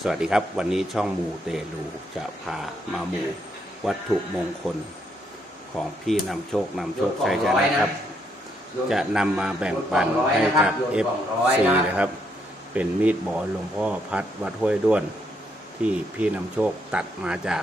สวัสดีครับ วันนี้ช่องมูเตลูจะพามามูวัตถุมงคลของพี่นำโชคนำโชคชัยชนะครับ จะนำมาแบ่งปันให้กับ FC นะครับ เป็นมีดหมอหลวงพ่อพัดวัดห้วยด้วน ที่พี่นำโชคตัดมาจาก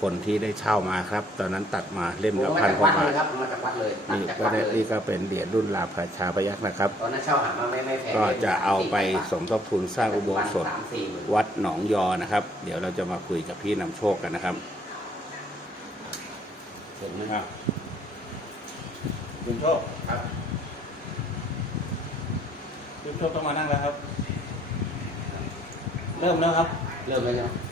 คนที่ได้เช่ามาครับ ตอนนั้นตัดมาเล่มละพันกว่าบาทครับมาจากวัดเลยตัดนี่จากก็วัดได้เลยนี่ก็เป็นเหรียญรุ่นลาภาชาพยักษ์นะครับตอนนั้นเช่าหามาไม่ไม่แพงก็จะเอาไปสมทบทุนสร้างอุโบสถสามสี่หมื่นวัดหนองยอนะครับ เดี๋ยวเราจะมาคุยกับพี่นำโชคกันนะครับเห็นไหมครับคุณโชคครับคุณโชคต้องมานั่งแล้วครับ เริ่มแล้วครับ เริ่มแล้วใช่ไหมครับ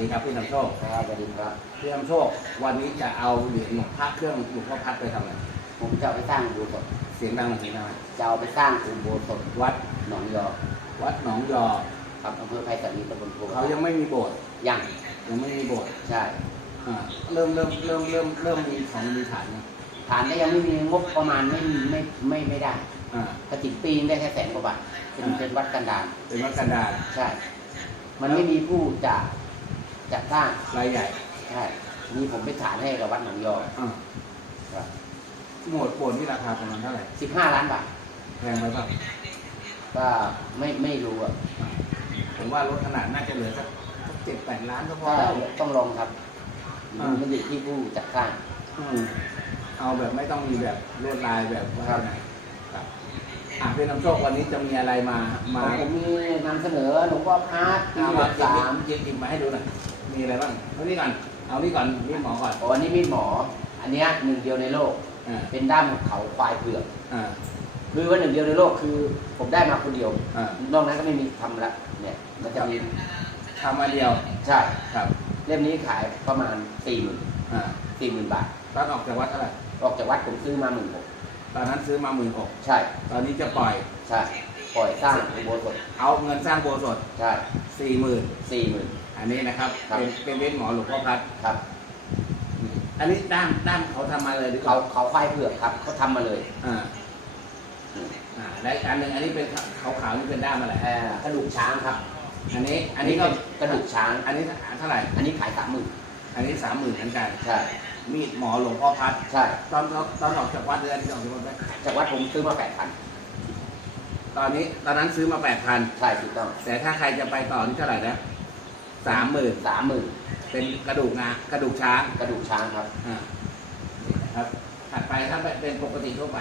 ดีครับพี่นำโชคครับสวัสดีครับพี่นำโชค วันนี้จะเอาเหรียญหลวงพ่อเครื่องหลวงพ่อพัดไปทำอะไรผมจะเอาไปสร้างอุโบสถเสียงดังหน่อยสินะจะเอาไปสร้างอุโบสถวัดหนองยอ วัดหนองยอครับอำเภอไผ่สาลีตำบลโพเขายังไม่มีโบสถ์ยังยังไม่มีโบสถ์ใช่อ่าเริ่มเริ่มเริ่มเริ่มเริ่มมีของมีฐานนะฐานก็ยังไม่มีงบประมาณไม่มีไม่ไม่ไม่ได้อ่ากระถิ่นปีนได้แค่แสนกว่าบาทเป็นเป็นวัดกันดารเป็นวัดกันดารใช่ มันไม่มีผู้จะ จะสร้างรายใหญ่ใช่นี่ผมไปฐานให้กับวัดหนองยออ่าหมวดโบสถ์ที่ราคาประมาณเท่าไหร่สิบห้าล้านบาทแพงไหมครับก็ไม่ไม่รู้อะผมว่ารถขนาดน่าจะเหลือสักสักเจ็ดแปดล้านก็พอก็แล้วต้องลองครับอ่ามันอยู่ที่ผู้จัดสร้าง อืมเอาแบบไม่ต้องมีแบบลวดลายแบบว่าครับไหนครับอะพี่น้ำโชควันนี้จะมีอะไรมามาผมมีนำเสนอหลวงพ่อพาร์ทปีเอาหมากหยิบสามหยิบหยิบมาให้ดูหน่อย มีอะไรบ้างเอานี่ก่อนเอานี่ก่อนนี่หมอก่อนโอ้อันนี้มีดหมอ อันเนี้ยหนึ่งเดียวในโลก อ่าเป็นด้ามเขาควายเผือก อ่า คือว่าหนึ่งเดียวในโลกคือผมได้มาคนเดียว อ่า นอกนั้นก็ไม่มีทำละ เนี่ยมันจะมีทำมาเดียวใช่ ครับเล่มนี้ขายประมาณสี่หมื่นอ่าสี่หมื่นบาท ตอนออกจากวัดเท่าไหร่ออกจากวัดผมซื้อมาหมื่นหกตอนนั้นซื้อมาหมื่นหกใช่ ตอนนี้จะปล่อยใช่ ปล่อยสร้างอุโบสถเอาเงินสร้างโบสถ์ใช่สี่หมื่นสี่หมื่นอันนี้นะครับครับ เป็นเป็นเวทหมอหลวงพ่อพัดครับอันนี้ด้ามด้ามเขาทำมาเลยหรือเขาเขาควายเผือกครับเขาทำมาเลยอ่าอ่าและอีกอันหนึ่งอันนี้เป็นขาวขาวๆนี่เป็นด้ามอะไรเอ่อกระดูกช้างครับ อันนี้อันนี้ก็กระดูกช้าง อันนี้เท่าไหร่ อันนี้ขายสามหมื่นอันนี้สามหมื่นเหมือนกัน ใช่มีดหมอหลวงพ่อพัด ใช่ตอนตอนออกจากวัดเดือนที่ออกจากวัดไหมจากวัดผมซื้อมาแปดพันตอนนี้ตอนนั้นซื้อมาแปดพันใช่ถูกต้องแต่ถ้าใครจะไปต่อนี่เท่าไหร่นะ สามหมื่นสามหมื่นเป็นกระดูกงากระดูกช้างกระดูกช้างครับอ่านี่นะครับถัดไปถ้าเป็นปกติทั่วไป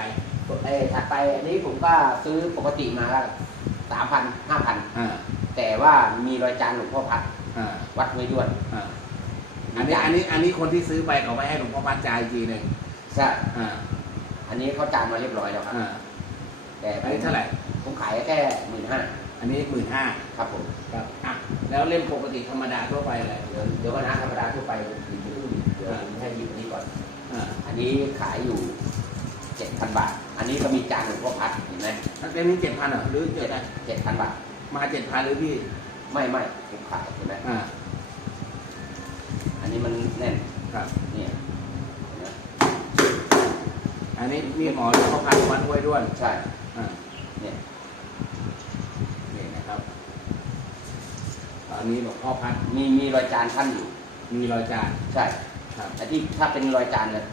เอ้ยถัดไปอันนี้ผมก็ซื้อปกติมาก็สามพันห้าพันอ่าแต่ว่ามีรอยจานหลวงพ่อพัดอ่าวัดห้วยด้วนอ่าอันนี้อันนี้อันนี้คนที่ซื้อไปเขาไปให้หลวงพ่อพัดจ่ายอีกทีหนึ่งใช่อ่าอันนี้เขาจานมาเรียบร้อยแล้วครับอ่าแต่ผอันมนี้เท่าไหร่ผมขายแค่หมื่นห้าอันนี้หมื่นห้าครับผมครับอะ แล้วเล่มปกติธรรมดาทั่วไปเลยเดี๋ยวเดี๋ยวก็นะธรรมดาทั่วไปหยิบอยู่เดี๋ยวผมให้หยิบอันนี้ก่อนอ่าอันนี้ขายอยู่เจ็ดพันบาท อันนี้ก็มีจานหลวงพ่อพัดเห็นไหมเล่มนี้เจ็ดพันเหรอหรือเจ็ดเจ็ดพันบาท มาเจ็ดพันหรือพี่ ไม่ไม่ผมขายเห็นไหมอ่าอันนี้มันแน่นครับเนี่ยเห็นไหมอันนี้มีหมอหลวงพ่อพัดวัดห้วยด้วนใช่อ่าเนี่ย นี่นะครับ ต อนนี้หลวงพ่อพัดมีมีรอยจานท่านอยู่ มีรอยจานใช่ครับแต่ที่ถ้าเป็นรอยจานเนี่ย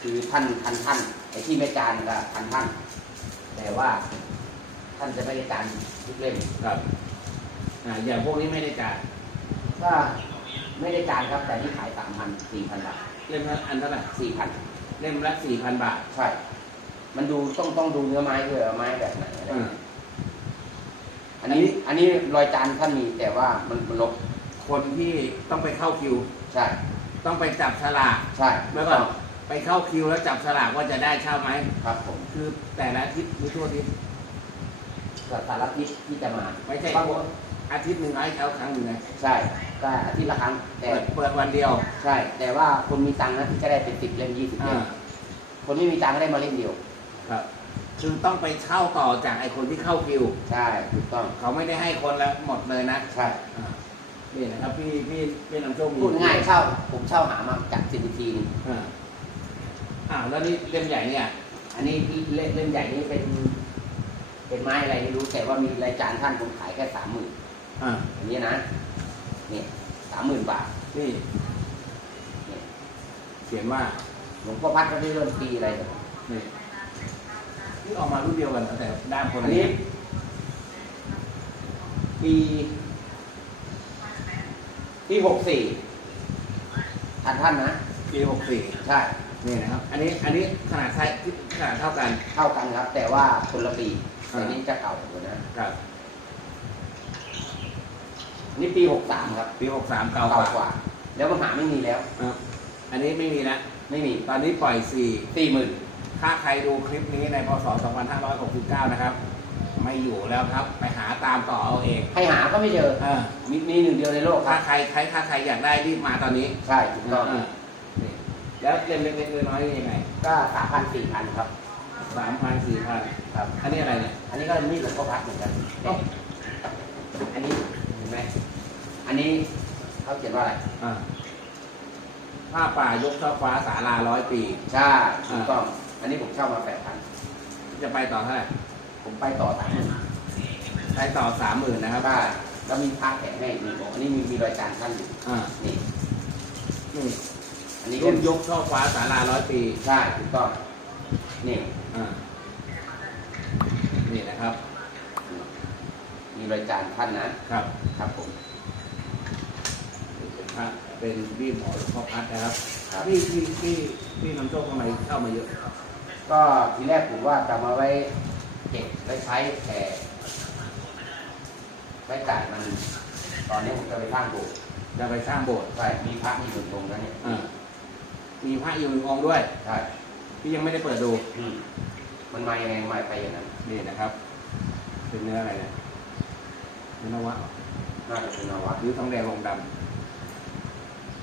คือท่านท่านท่านไอ้ที่ไม่จานก็ท่านท่าน แต่ว่าท่านจะไม่ได้จานทุกเล่มครับอ่าอย่างพวกนี้ไม่ได้จานก็ไม่ได้จานครับ แต่นี่ขายสามพันสี่พันบาทเล่มละอันเท่าไหร่สี่พันเล่มละสี่พันบาทใช่ มันดูต้องต้องดูเนื้อไม้ด้วยว่าไม้แบบไหนอะไร อ่าอันนี้อันนี้รอยจานท่านมีแต่ว่ามันมันลบคนที่ต้องไปเข้าคิว ใช่ ต้องไปจับฉลากใช่เมื่อก่อนไปเข้าคิวแล้วจับฉลากว่าจะได้เช่าไหมครับผม คือแต่ละอาทิตย์หรือทั่วอาทิตย์ก็สารทิศที่จะมาไม่ใช่บางคนอาทิตย์หนึ่งให้เช่าครั้งหนึ่งไงใช่ก็อาทิตย์ละครั้ง แต่เปิดเปิดวันเดียว ใช่ แต่ว่าคนมีตังค์นะที่จะได้เป็นสิบเล่มยี่สิบเล่อ่ามคนไม่มีตังค์ก็ได้มาเล่มเดียว ครับ คือต้องไปเช่าต่อจากไอ้คนที่เข้าคิว ใช่ถูกต้องเขาไม่ได้ให้คนละหมดเลยนะใช่อ่านี่นะครับพี่พี่พี่นำโชคมีพูดง่ายๆเช่าผมเช่าหามาจากซีทีนึงอ่าอ้าวแล้วนี่เล่มใหญ่เนี่ยอันนี้เล่มเล่มใหญ่นี่เป็น เป็นไม้อะไรไม่รู้แต่ว่ามีรายการท่านผมขายแค่สามหมื่นอ่าอันนี้นะนี่สามหมื่นบาทนี่นี่เขียนว่าหลวงพ่อพัดก็ได้เริ่มปีอะไรเนี่ย นี่นี่ออกมารุ่นเดียวกันแต่ด้ามคนอันละนี้ปีปีหกสี่ทันท่านนะ ปีหกสี่ใช่ นี่นะครับ อันนี้ อันนี้ขนาดไซส์ที่ขนาดเท่ากัน เท่ากันครับ แต่ว่าคนละปีอ่าแต่นี้จะเก่าอยู่นะกับ นี่ปีหกสามครับปีหกสามเก่าเก่ากว่า ว่า แล้วมหาไม่มีแล้วครับอันนี้ไม่มีนะไม่มีตอนนี้ปล่อยสี่สี่หมื่น ถ้าใครดูคลิปนี้ในพศ 2569 นะครับ ไม่อยู่แล้วครับ ไปหาตามต่อเอาเองให้หาก็ไม่เจอเออมีมีหนึ่งเดียวในโลกคถ้ารับ ใครใครถ้าใครอยากได้รีบมาตอนนี้ใช่ถูกต้องเออนี่แล้วเล่มเล็กๆน้อยๆนี่ยังไงก็สามพันสี่พันครับ สามพันสี่พันครับ อันนี้อะไรเนี่ยอันนี้ก็มีดหลวงพ่อพัดเหมือนกันเอ้าอันนี้เห็นไหมอันนี้เขาเขียนว่าอะไรอ่าผ้าป่ายกช่อฟ้าสาราร้อยปี ใช่ถูกต้อง อันนี้ผมเช่ามาแปดพันจะไปต่อเท่าไหร่ผมไปต่อสามหมื่นไปต่อสามหมื่นนะครับได้แล้วมีพระแถมให้อีกหนึ่งองค์อันนี้มีมีรายการท่านอยู่อ่านี่นี่อันนี้รุ่นก็ยกช่อฟ้าสาราร้อยปีใช่ถูกต้องนี่อ่านี่นะครับ มีรายการท่านนะครับ ครับผมเป็นพระเป็นรีบหมอหลวงพ่อพัดนะครับ ครับพี่พี่พี่พี่นำโชคทำไมเข้ามาเยอะ ก็ทีแรกผมว่าจะมาไว้เก็บไว้ใช้แต่ไว้จ่ายมัน ตอนนี้ผมจะไปสร้างโบสถ์จะไปสร้างโบสถ์ใช่มีพระที่อยู่ตรงนั้นเนี่ยอ่ามีพระอยู่หนึ่งองค์ด้วยใช่พี่ยังไม่ได้เปิดดูอืมมันมายังไงมาไปอย่างนั้นนี่นะครับ เป็นเนื้ออะไรเนี่ยเนื้อนวะน่าจะเป็นนวัตหรือทองแดงลงด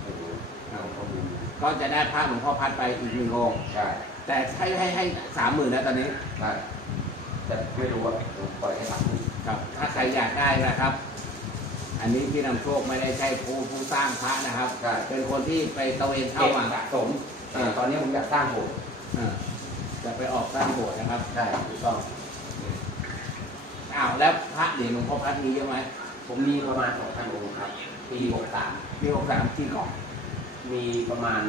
โอ้โหำ เอาข้อมูล ก็จะได้พระหลวงพ่อพัดไปอีกหนึ่งองค์ใช่แต่ให้ให้ให้สามหมื่นนะตอนนี้ใช่แต่ไม่รู้ว่าผมปล่อยให้สามหมื่นครับ ถ้าใครอยากได้นะครับ อันนี้พี่นำโชคไม่ได้ใช่ผู้ผู้สร้างพระนะครับ ใช่เป็นคนที่ไปตระเวนเข้าเข้ามามาสะสมแต่ตอนนี้ผมอยากสร้างโบสถ์อ่าจะไปออกสร้างโบสถ์นะครับใช่ถูกต้อง อ้าวแล้วพระเหรียญหลวงพ่อพัดมีเยอะไหมผมมีประมาณสองพันองค์ครับปีหกสามมีหกสามที่กล่อง มีประมาณ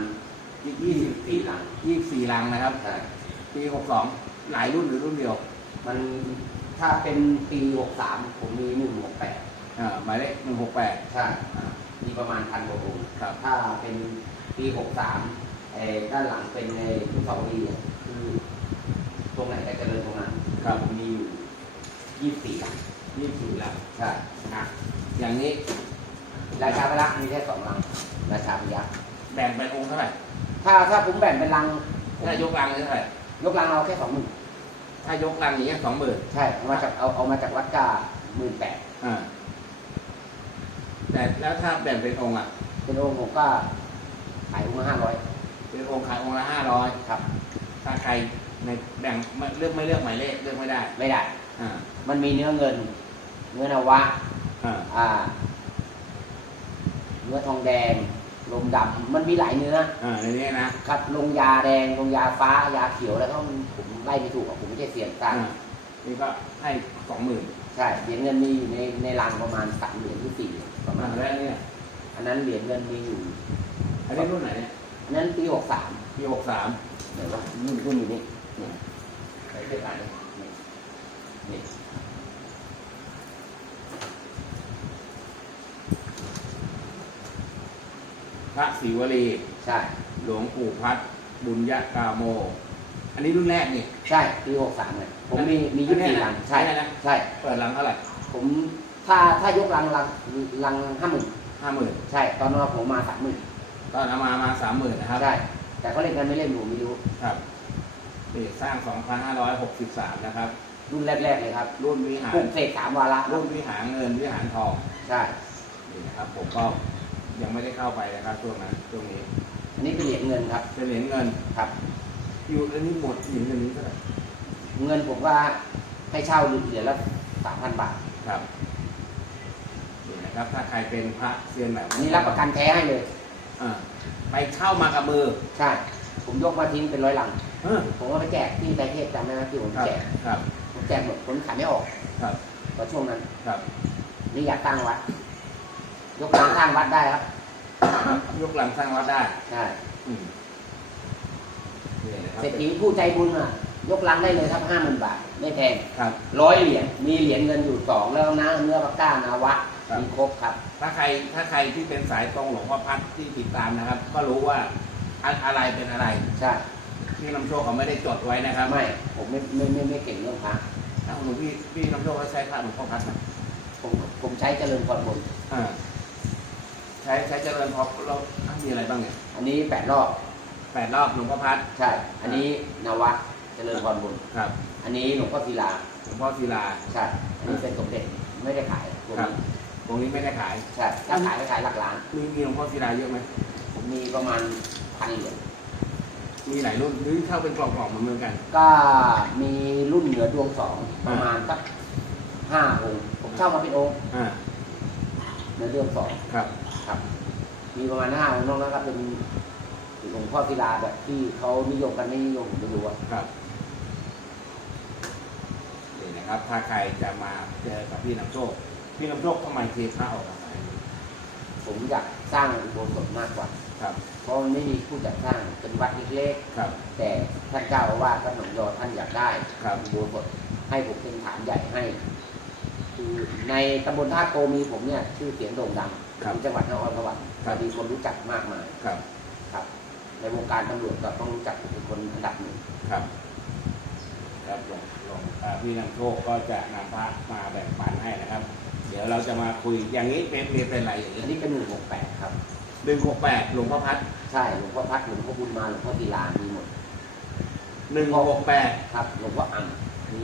ยี่ยี่สิสิบบสี่หลัง ยี่สิบสี่ลังนะครับ ใช่ ปีหกสองหลายรุ่นหรือรุ่นเดียวมันถ้าเป็นปีหกสามผมมีหนึ่งหกแปดอ่าหมายเลขหนึ่งหกแปดใช่ มีประมาณพันกว่าองค์ครับ ถ้าเป็นปีหกสามไอ้ด้านหลังเป็นในทุกสองดีย์อะคือ ตรงไหนก็เจริญตรงนั้นครับ มีอยู่ยี่สิบสี่หลังยี่สิบสี่ลัง ใช่ อะอย่างนี้ ราชาพระลักษณ์มีแค่สองลัง บ่งเป็นองค์เท่าไหร่ถ้าถ้าผมแบ่งเป็นลังถ้ายกลังนี่เท่าไหร่ยกลังเอาแค่สองหมื่นถ้ายกลังอย่างเงี้ยสองหมื่นใช่เอามาจากเอาเอามาจากวัดกาหมื่นแปดอ่าแต่แล้วถ้าแบ่งเป็นองค์อะ เป็นองค์ผมก็ขายองค์ละห้าร้อยเป็นองค์ขายองค์ละห้าร้อยครับ ถ้าใครในแบ่งไม่เลือกไม่เลือกหมายเลขเลือกไม่ได้ ไม่ได้อ่ามันมีเนื้อเงิน เนื้อนวะอ่าอ่าเนื้อทองแดง ลมดำมันมีหลายเนื้ออ่าในนี้นะครับลงยาแดงลงยาฟ้ายาเขียวแล้วก็มันผมไล่ไม่ถูกอะผมไม่ใช่เสียงสร้างอ่านี่ก็ให้สองหมื่นใช่เหรียญเงินมีอยู่ในในรังประมาณสามเหรียญหรือสี่เหรียญประมาอ่าณแล้วเนี่ยอันนั้นเหรียญเงินมีอยู่อันนี้รุ่นไหนเนี่ยอันนั้นปีหกสามปีหกสามเดี๋ยวว่ารุ่นรุ่นอยู่นี่นี่ใส่เสื้อกันนี่นี่ ระศรีวลี ใช่ หลวงปู่พัด บุญยกาโม อันนี้รุ่นแรกนี่ ใช่ปีหกสามเนี่ยผมมีมียี่สิบสี่ลัง ใช่ อันเนี้ยนะ ใช่ เปิดรังเท่าไหร่ผมถ้าถ้ายกลังลังลังห้าหมื่นห้าหมื่นใช่ ตอนนั้นผมมาสามหมื่นตอนเอามามาสามหมื่นนะครับ ใช่ แต่เขาเล่นกันไม่เล่นผมไม่รู้ ครับนี่สร้าง 2,563 นะครับ รุ่นแรก ๆ เลยครับรุ่นวิหารปลูกเสกสามวาระครัรุ่บนวิหารเงินวิหารทอง ใช่ นี่นะครับผมก็ ยังไม่ได้เข้าไปนะครับช่วงนั้นช่วงนี้อันนี้เป็นเหรียญเงินครับเป็นเหรียญเงินครับ อยู่อันนี้หมดเหรียญเงินนี้เท่าไหร่เงินผมว่าให้เช่าเหรียญละสามพันบาทครับนี่นะนะครับ ถ้าใครเป็นพระเซียนแบบอันนี้รับประกันแท้ให้เลยอ่าไปเช่ามากับมือใช่ ผมยกมาทิ้งเป็นร้อยลังเออผมว่าไปแจกที่ไตรเทพจำได้ไหมที่ผมครับแจกครับ ผมแจกหมดผมขายไม่ออกครับตอนช่วงนั้นครับนี่อยากตั้งวัด ยกมาสร้างวัดได้ครับ ยกหลังสร้างวัดได้ใช่อืมนี่นะครับเศรษฐีผู้ใจบุญอะ ยกลังได้เลยครับห้าหมื่นบาท ไม่แพงครับ ร้อยเหรียญมีเหรียญเงินอยู่สองแล้วนะเนื้อปากก้านาวะครับ มีครบครับ ถ้าใครถ้าใครที่เป็นสายตรงหลวงพ่อพัดที่ติดตามนะครับ ก็รู้ว่าอะอะไรเป็นอะไรใช่ที่นำโชคเขาไม่ได้จดไว้นะครับไม่ผมไม่ไม่ไม่ไม่เก่งเรื่องพระถ้าหลวงพี่พี่นำโชคเขาใช้พระหลวงพ่อพัดไหมผมผมใช้เจริญพรบนอ่า ใช้ใช้เจริญพอเราอะมีอะไรบ้างเนี่ยอันนี้แปดรอบแปดรอบหลวงพ่อพัดใช่ อันนี้นวะเจริญพรบนครับ อันนี้หลวงพ่อศิลาหลวงพ่อศิลาใช่อันนี้เป็นสมเด็จไม่ได้ขายตัวครับนี้ตรงนี้ไม่ได้ขายใช่ถ้าขายก็ขายหลักล้าน มีมีหลวงพ่อศิลาเยอะไหมผมมีประมาณพันเหรียญมีหลายรุ่นหรือเข้าเป็นกล่องๆมาเหมือนกัน ก็มีรุ่นเหนือดวงสองประมาณสักห้าองค์ ผมเช่ามาเป็นองค์อ่าเหนือดวงสองครับ ครับ มีประมาณห้าองค์นอกนั้นก็เป็นหลวงพ่อศิลาแบบที่เขานิยมกันไม่นิยมผมไม่รู้อะครับนี่นะครับ ถ้าใครจะมาเจอกับพี่นำโชค พี่นำโชคทำไมเทพระออกมาขายผมอยากสร้างอุโบสถมากกว่า ครับ เพราะมันไม่มีผู้จัดสร้างเป็นวัดเล็กครับ ๆแต่ท่านเจ้าอาวาสพระหนองยอท่านอยากได้ครับ อุโบสถให้ผมเป็นฐานใหญ่ให้ คือในตำบลท่าโกมีผมเนี่ยชื่อเสียงโด่งดัง ครับที่จังหวัดนครสวรรค์ครับ มีคนรู้จักมากมายครับ ครับ ในวงการตำรวจก็ต้องรู้จักเป็นคนอันดับหนึ่งครับครับหลวงหลวงอ่าพี่นำโชคก็จะนำพระมาแบ่งปันให้นะครับ เดี๋ยวเราจะมาคุยอย่างนี้เป็นเป็นเป็นอะไรอย่างอันี้นนี้เป็นหนึ่งหกแปดครับ หนึ่งหกแปดหลวงพ่อพัดใช่หลวงพ่อพัดหลวงพ่อบุญมาหลวงพ่อตีลามีหมดหนึ่งหกแปดครับหลวงพ่ออ่ำมี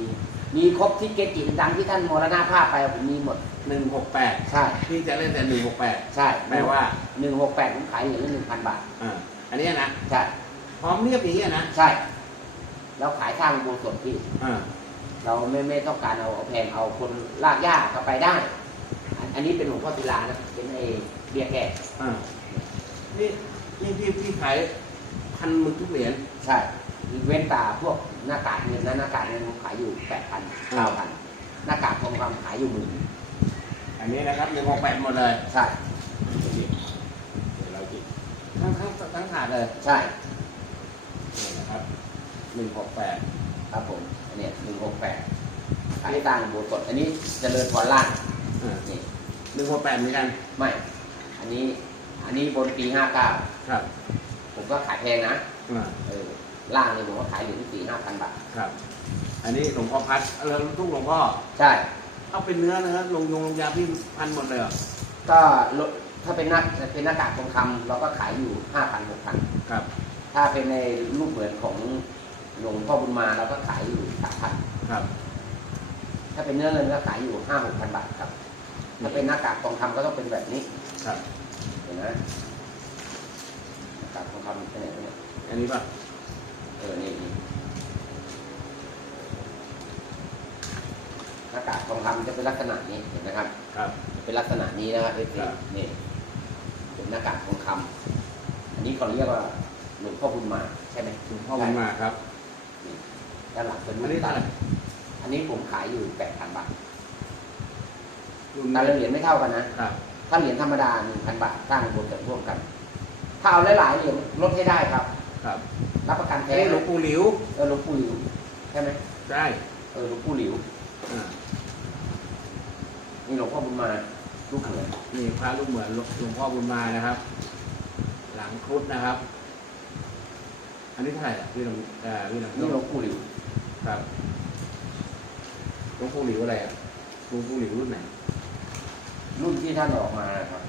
มีครบที่เกจิดังที่ท่านมรณภาพไปผมมีหมด หนึ่งหกแปดใช่ ที่จะเล่นแต่หนึ่งหกแปดใช่แปลว่าหนึ่งหกแปดผมขายเหรียญละหนึ่งพันบาท อ่าอันนี้นะ ใช่ พร้อมเรียบอย่างนี้ยนะ ใช่เราขายข้างอุโบสถที่ อ่า เราไม่ไม่ต้องการเอาแพงเอาคนลากหญ้าเข้าไปได้ อันอันนี้เป็นหลวงพ่อศิลานะ เป็นไอเบียร์แก่อ่า นี่นี่พี่พี่ขายพันหมึกทุกเหรียญ ใช่ เว้นตาพวกหน้ากากเงินนะหน้ากากเงินผมขายอยู่แปดพันเก้าพันหน้ากากทองคำขายอยู่หมื่นอันนี้นะครับหนึ่งหกแปดหมดเลยใช่เดี๋ยวเราจิทั้งทั้งทั้งถาดเลยใช่นี่นะครับหนึ่งหกแปดครับผมอันเนี้หนึ่งหกแปดขายตังโบสถอันนี้เจริญพรล่างอ่านี่หนึ่งหกแปดเหมือนกันไม่ อันนี้อันนี้บนปีห้าเก้าครับ ผมก็ขายแพงนะอ่าเออ ล่างนี่ผมก็ขายอยู่ที่สี่ห้าพันบาท ครับ อันนี้หลวงพ่อพัดเออทุกหลวงพ่อใช่ เอาเป็นเนื้อเนื้อลงยงลงยาพี่พันหมดเลยเหรอก็ลดถ้าเป็นหน้าเป็นหน้ากากทองคำเราก็ขายอยู่ห้าพันหกพันครับ ถ้าเป็นในรูปเหมือนของหลวงพ่อบุญมาเราก็ขายอยู่สามพันครับ ถ้าเป็นเนื้อเงินก็ขายอยู่ห้าหกพันบาทครับ ถ้าเป็นหน้ากากทองคำก็ต้องเป็นแบบนี้ครับ เห็นไหมหน้ากากทองคำเป็นไหนวะเนี่ยอันนี้ป่ะเออนี่นี่หน้ากากทองคำจะเป็นลักษณะนี้เห็นไหมครับ ครับ เป็นลักษณะนี้นะครับเอฟครับ นี่เป็นหน้ากากทองคำอันนี้เขาเรียกว่าหลวงพ่อบุญมาใช่ไหมหลวงพ่อบุญมาครับด้านหลังเป็นอันนี้เท่าไหร่ อันนี้ผมขายอยู่แปดพันบาทรุ่นแต่นี้ละเหรียญไม่เท่ากันนะ ครับ ถ้าเหรียญธรรมดาหนึ่งพันบาทสร้างบนกันร่วมกัน ถ้าเอาหลายๆเหรียญลดให้ได้ครับ ครับรับประกันอันแท้นี้หลวงปู่หลิว เออหลวงปู่หลิวใช่ไหมได้เออหลวงปู่หลิวอ่านี่หลวงพ่อบุญมาลูกเหมือนนี่พระลูกเหมือนหลวงพ่อบุญมานะครับ หลังครุฑนะครับ อันนี้เท่าไหร่อะพี่หลวงเอ่อพี่หลวงนี่หลวงปู่หลิวครับหลวงปู่หลิวอะไรอะหลวงปู่หลิวรุ่นไหนรุ่นที่ท่านออกมานะครับ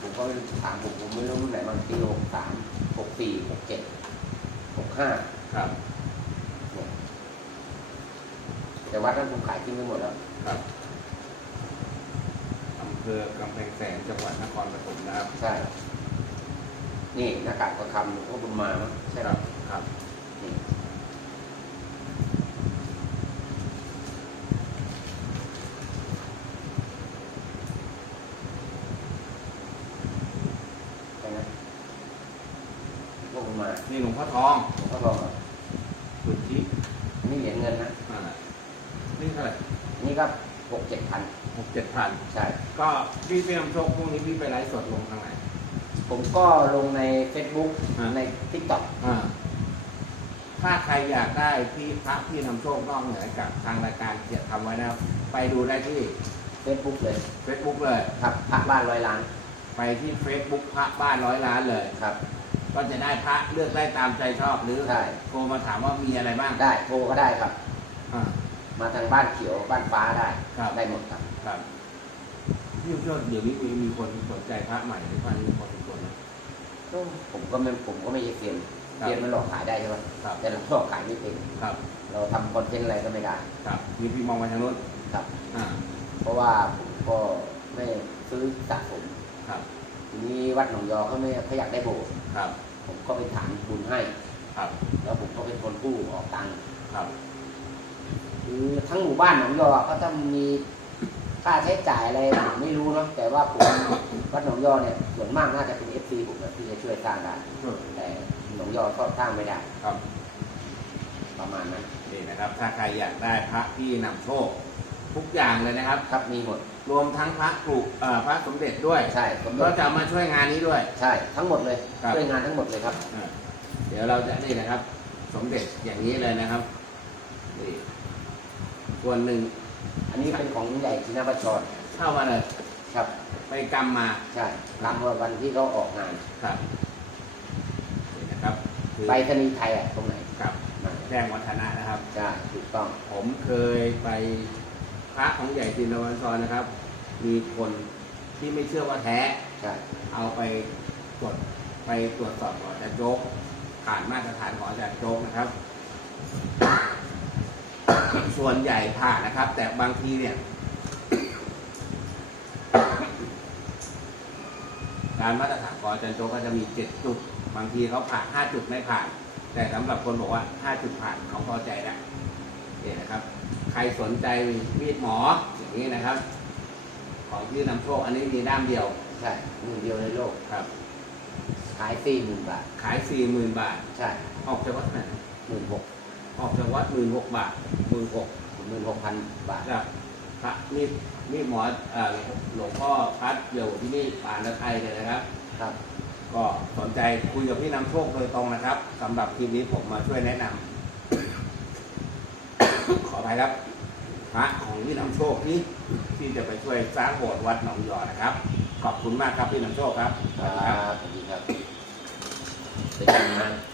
ผมก็ถามผมผมไม่รู้รุ่นไหนบางปีหกสามหกสี่หกเจ็ดหกห้าครับแต่วัดนั้นผมขายทิ้งไปหมดแล้วครับอำเภอกำแพงแสนจังหวัดนครปฐมนะครับ ใช่ นี่หน้ากากประคำหลวงพ่อบุญมามั้งใช่คครัรับบครับนี่ ค มานี่หลวงพ่อทองผมก็บอกว่าสุทธิอันนี่เหรียญเงินนะอ่านี่เท่าไหร่อันนี่ก็หกเจ็ดพันหกเจ็ดพันใช่ ก็พี่พี่นำโชคพรุ่งนี้พี่ไปไลฟ์สดลงทางไหน ผมก็ลงใน Facebook อ่า ใน TikTok อ่า ถ้าใครอยากได้พี่พระพี่นำโชคนอกเหนือจากทางรายการเกียรติทำไว้นะครับ ไปดูได้ที่ Facebook เลย Facebook เลย ครับพระบ้านร้อยล้านไปที่ Facebook พระบ้านร้อยล้านเลย ครับ ก็จะได้พระเลือกได้ตามใจชอบหรือใช่ โทรมาถามว่ามีอะไรบ้างได้โทรก็ได้ครับ อ่า มาทางบ้านเขียวบ้านฟ้าได้ครับ ได้หมดครับ ครับพี่นำโชคเดี๋ยวนี้มีมีคนสนใจพระใหม่หรือพระนี้คนคนนะ ผมก็ไม่ผมก็ไม่ใช่เซียนครับ เซียนมันหลอกขายได้ใช่ไหมครับ แต่เราหลอกขายไม่เป็นครับ เราทำคอนเทนต์อะไรก็ไม่ได้ครับมีพี่มองไปทางนู้นครับ อ่า เพราะว่าผมก็ไม่ซื้อสะสมครับ ทีนี้วัดหนองยอเขาไม่เขาอยากได้โบสถ์ ครับ ผมก็ไปถามบุญให้ ครับ แล้วผมก็เป็นคนกู้ออกตังค์ครับ คือทั้งหมู่บ้านหนองยอเขาต้องมีค่าใช้จ่ายอะไรผมไม่รู้เนาะแต่ว่าผมวัดหนองยอเนี่ยส่วนมากน่าจะเป็นเอฟซีผมนะที่จะช่วยสร้างได้แต่หนองยอก็สร้างไม่ได้ครับ ประมาณนั้นนี่นะครับ ถ้าใครอยากได้พระที่นำโชค ทุกอย่างเลยนะครับ ครับมีหมด รวมทั้งพระกรุเอ่อพระสมเด็จด้วยใช่สมเด็ก็จ จะมาช่วยงานนี้ด้วย ใช่ ทั้งหมดเลยครับ ช่วยงานทั้งหมดเลยครับ อ่าเดี๋ยวเราจะนี่นะครับ สมเด็จอย่างนี้เลยนะครับนี่ส่วนหนึ่งอันนี้เป็นของใหญ่ชินบัญชรเข้ามาเลยครับ ไปกำมาใช่รับเมื่อวันที่เขาออกงานครับนี่นะครับคือไปรษณีย์ไทยอะตรงไหนกับมาแจ้งวัฒนะนะครับ ใช่ถูกต้องผมเคยไปพ ระของใหญ่จินวันซอนนะครับ มีคนที่ไม่เชื่อว่าแท้ ใช่เอาไปตรวจไปตรวจสอบของอาจารย์โจ๊กผ่านมาตรฐานของอาจารย์โจ๊กนะครับ ส่วนใหญ่ผ่านนะครับ แต่บางทีเนี่ย การมาตรฐานของอาจารย์โจ๊กก็จะมีเจ็ดจุด บางทีเขาผ่านห้าจุดไม่ผ่าน แต่สำหรับคนบอกว่าห้าจุดผ่านเขาพอใจแล้วนี่นะครับ ใครสนใจมีดหมออย่างนี้นะครับ ของที่นำโชคอันนี้มีด้ามเดียว ใช่หนึ่งเดียวในโลกครับ ขายสี่หมื่นบาท ขายสี่หมื่นบาท ใช่ ออกจากวัดไหนหมื่นหกออกจากวัดหมื่นหกบาทหมื่นหกหมื่นหกพันบาทครับพระนี่นี่หมอเอ่อหลวงพ่อพัดอยู่ที่นี่ปานตะไทยเลยนะครับ ครับ ก็สนใจคุยกับพี่นำโชคโดยตรงนะครับสำหรับทีมนี้ผมมาช่วยแนะนำขออภัยค รับพระของพี่นำโชคที่ที่จะไปช่วยสร้างโบสถ์วัดหนองยอนะครับ ขอบคุณมากครับพี่นำโชคครับสควัสรัดีครับบสวัสดีครับเป็นยังไง